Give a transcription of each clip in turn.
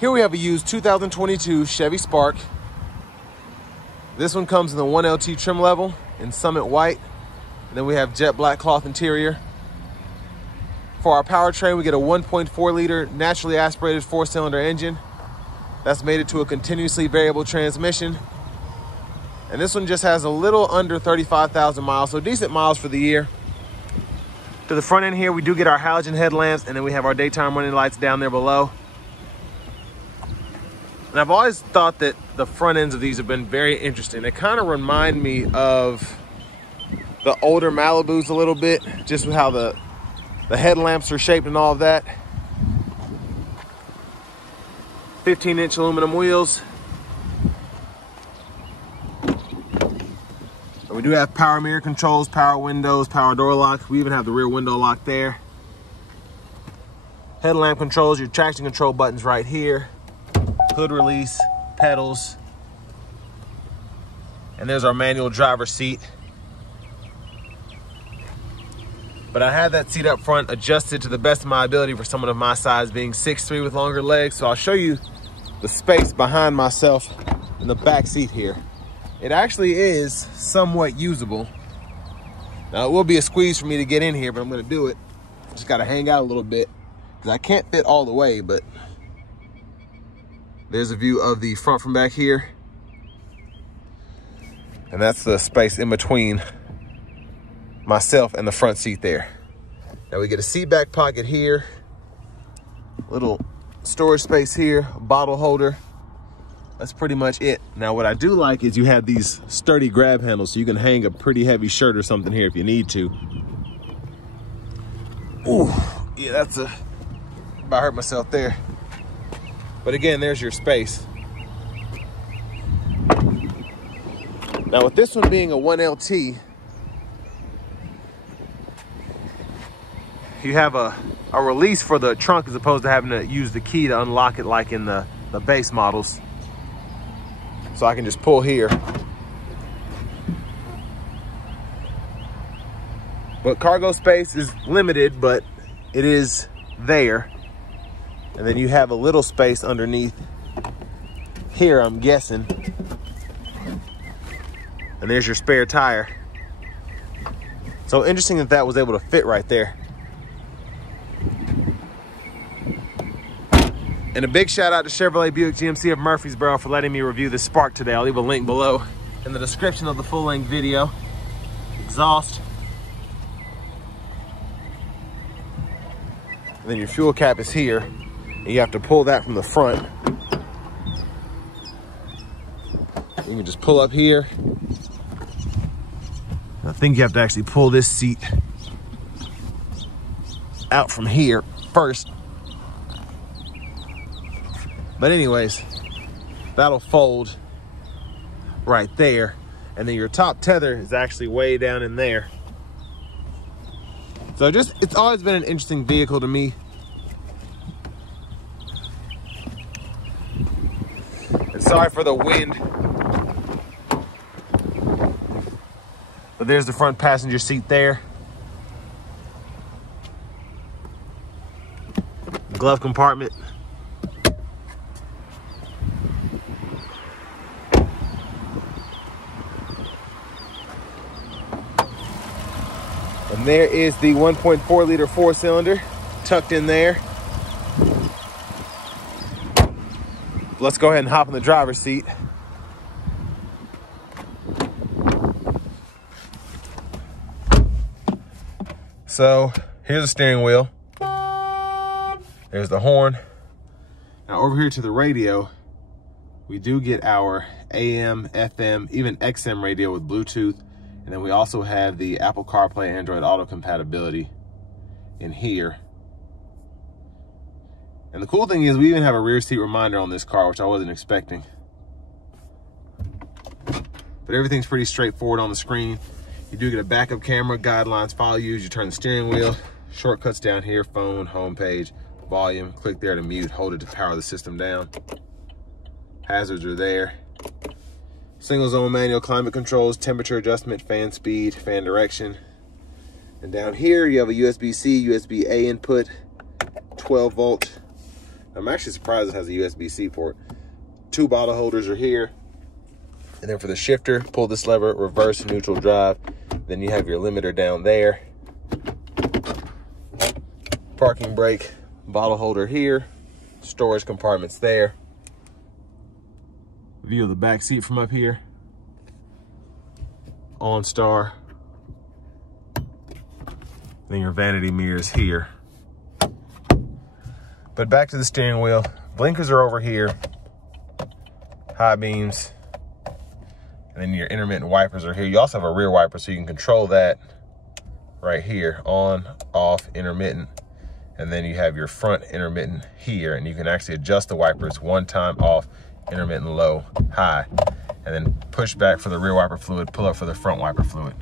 Here we have a used 2022 Chevy Spark. This one comes in the 1LT trim level in Summit White. And then we have jet black cloth interior. For our powertrain, we get a 1.4 liter naturally aspirated 4-cylinder engine. That's made it to a continuously variable transmission. And this one just has a little under 35,000 miles, so decent miles for the year. To the front end here, we do get our halogen headlamps, and then we have our daytime running lights down there below. And I've always thought that the front ends of these have been very interesting. They kind of remind me of the older Malibus a little bit, just with how the headlamps are shaped and all of that. 15-inch aluminum wheels. And we do have power mirror controls, power windows, power door lock. We even have the rear window lock there. Headlamp controls, your traction control buttons right here. Hood release, pedals. And there's our manual driver's seat. But I had that seat up front adjusted to the best of my ability for someone of my size, being 6'3" with longer legs. So I'll show you the space behind myself in the back seat here. It actually is somewhat usable. Now it will be a squeeze for me to get in here, but I'm gonna do it. Just gotta hang out a little bit because I can't fit all the way, but there's a view of the front from back here. And that's the space in between myself and the front seat there. Now we get a seat back pocket here, little storage space here, a bottle holder. That's pretty much it. Now what I do like is you have these sturdy grab handles, so you can hang a pretty heavy shirt or something here if you need to. Ooh, yeah, that's about hurt myself there. But again, there's your space. Now with this one being a 1LT, you have a release for the trunk as opposed to having to use the key to unlock it like in the base models. So I can just pull here. But cargo space is limited, but it is there. And then you have a little space underneath here, I'm guessing. And there's your spare tire. So interesting that that was able to fit right there. And a big shout out to Chevrolet Buick GMC of Murfreesboro for letting me review this Spark today. I'll leave a link below in the description of the full-length video. Exhaust. And then your fuel cap is here. And you have to pull that from the front. You can just pull up here. I think you have to actually pull this seat out from here first. But anyways, that'll fold right there. And then your top tether is actually way down in there. So it's always been an interesting vehicle to me. And sorry for the wind. But there's the front passenger seat there. Glove compartment. And there is the 1.4 liter 4-cylinder tucked in there. Let's go ahead and hop in the driver's seat. So here's the steering wheel. There's the horn. Now over here to the radio, we do get our AM, FM, even XM radio with Bluetooth. And then we also have the Apple CarPlay, Android Auto compatibility in here. And the cool thing is we even have a rear seat reminder on this car, which I wasn't expecting. But everything's pretty straightforward on the screen. You do get a backup camera, guidelines, file use, you turn the steering wheel, shortcuts down here, phone, home page, volume, click there to mute, hold it to power the system down. Hazards are there. Single zone manual climate controls, temperature adjustment, fan speed, fan direction. And down here you have a USB-C, USB-A input, 12 volt. I'm actually surprised it has a USB-C port. 2 bottle holders are here. And then for the shifter, pull this lever, reverse, neutral drive. Then you have your limiter down there. Parking brake, bottle holder here. Storage compartments there. View of the back seat from up here. OnStar. Then your vanity mirrors here. But back to the steering wheel. Blinkers are over here. High beams. And then your intermittent wipers are here. You also have a rear wiper, so you can control that right here. On, off, intermittent. And then you have your front intermittent here, and you can actually adjust the wipers one time off, intermittent low, high, and then push back for the rear wiper fluid, pull up for the front wiper fluid.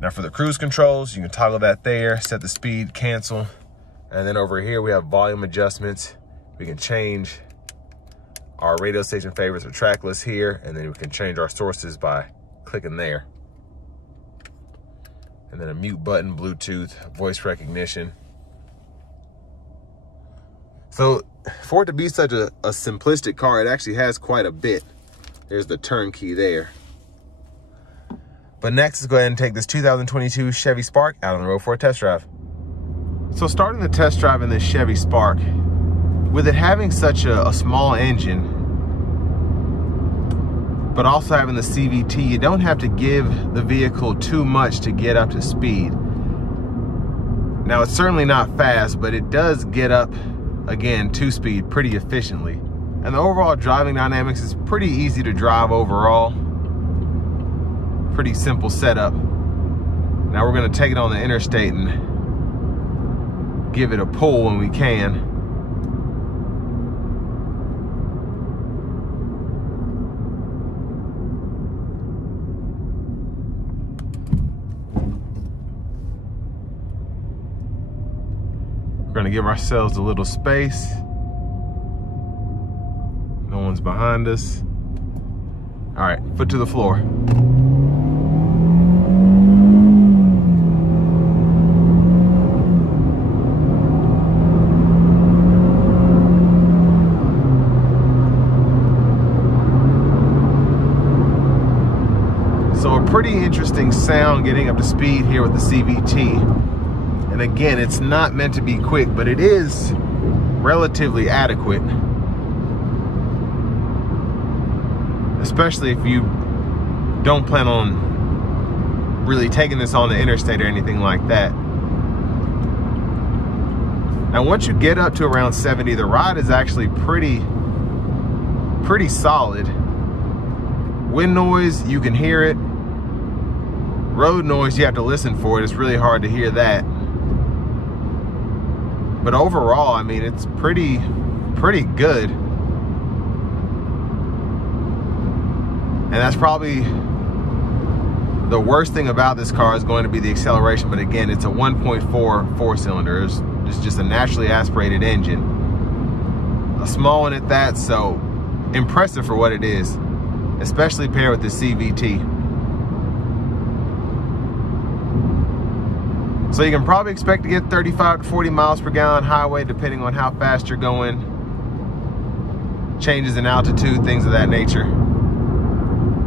Now for the cruise controls, you can toggle that there, set the speed, cancel, and then over here we have volume adjustments. We can change our radio station favorites or track list here, and then we can change our sources by clicking there. And then a mute button, Bluetooth, voice recognition. So for it to be such a simplistic car, it actually has quite a bit. There's the turn key there. But next, let's go ahead and take this 2022 Chevy Spark out on the road for a test drive. So starting the test drive in this Chevy Spark, with it having such a small engine, but also having the CVT, you don't have to give the vehicle too much to get up to speed. Now, it's certainly not fast, but it does get up, again, to speed pretty efficiently. And the overall driving dynamics is pretty easy to drive overall. Pretty simple setup. Now we're gonna take it on the interstate and give it a pull when we can. We're gonna give ourselves a little space. No one's behind us. All right, foot to the floor. So a pretty interesting sound getting up to speed here with the CVT. And again, it's not meant to be quick, but it is relatively adequate. Especially if you don't plan on really taking this on the interstate or anything like that. Now, once you get up to around 70, the ride is actually pretty solid. Wind noise, you can hear it. Road noise, you have to listen for it. It's really hard to hear that. But overall, I mean, it's pretty good. And that's probably the worst thing about this car is going to be the acceleration. But again, it's a 1.4 4-cylinder. It's just a naturally aspirated engine. A small one at that, so impressive for what it is, especially paired with the CVT. So you can probably expect to get 35 to 40 miles per gallon highway, depending on how fast you're going. Changes in altitude, things of that nature.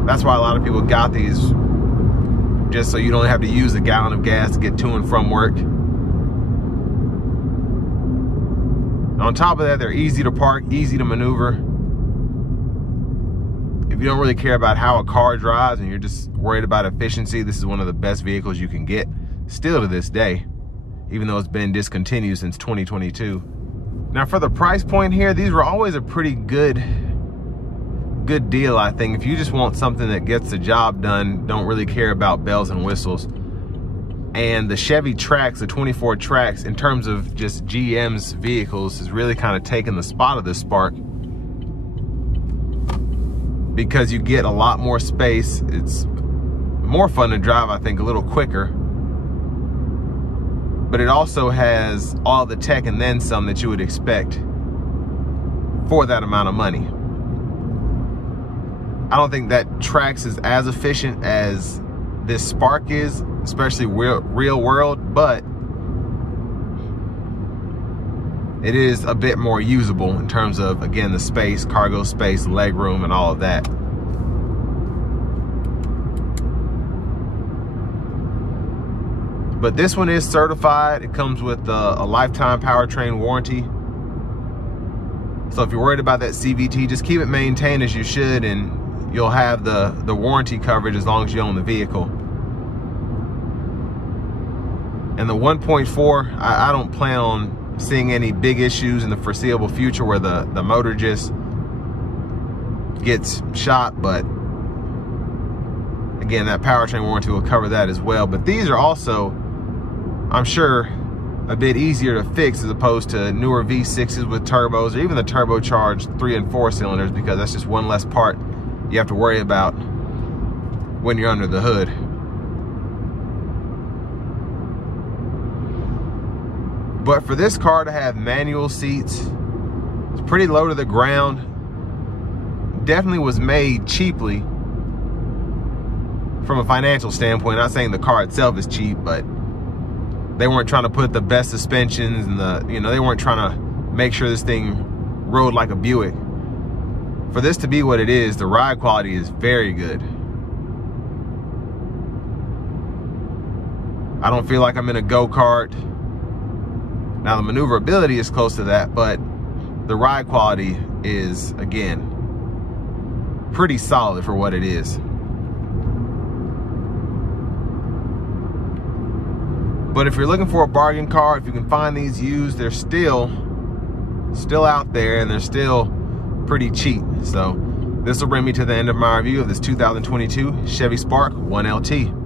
That's why a lot of people got these, just so you don't have to use a gallon of gas to get to and from work. On top of that, they're easy to park, easy to maneuver. If you don't really care about how a car drives and you're just worried about efficiency, this is one of the best vehicles you can get, still to this day, even though it's been discontinued since 2022. Now for the price point here, these were always a pretty good deal, I think. If you just want something that gets the job done, don't really care about bells and whistles. And the Chevy Trax, the 24 Trax, in terms of just GM's vehicles, has really kind of taken the spot of this Spark, because you get a lot more space. It's more fun to drive, I think, a little quicker. But it also has all the tech and then some that you would expect for that amount of money. I don't think that Trax is as efficient as this Spark is, especially real world, but it is a bit more usable in terms of, again, the space, cargo space, leg room, and all of that. But this one is certified. It comes with a lifetime powertrain warranty. So if you're worried about that CVT, just keep it maintained as you should, and you'll have the warranty coverage as long as you own the vehicle. And the 1.4, I don't plan on seeing any big issues in the foreseeable future where the motor just gets shot, but again, that powertrain warranty will cover that as well. But these are also, I'm sure, a bit easier to fix as opposed to newer V6s with turbos, or even the turbocharged 3 and 4 cylinders, because that's just one less part you have to worry about when you're under the hood. But for this car to have manual seats, it's pretty low to the ground, definitely was made cheaply from a financial standpoint. Not saying the car itself is cheap, but they weren't trying to put the best suspensions and they weren't trying to make sure this thing rode like a Buick. For this to be what it is, the ride quality is very good. I don't feel like I'm in a go-kart. Now the maneuverability is close to that, but the ride quality is, again, pretty solid for what it is. But if you're looking for a bargain car, if you can find these used, they're still out there, and they're still pretty cheap. So this will bring me to the end of my review of this 2022 Chevy Spark 1LT.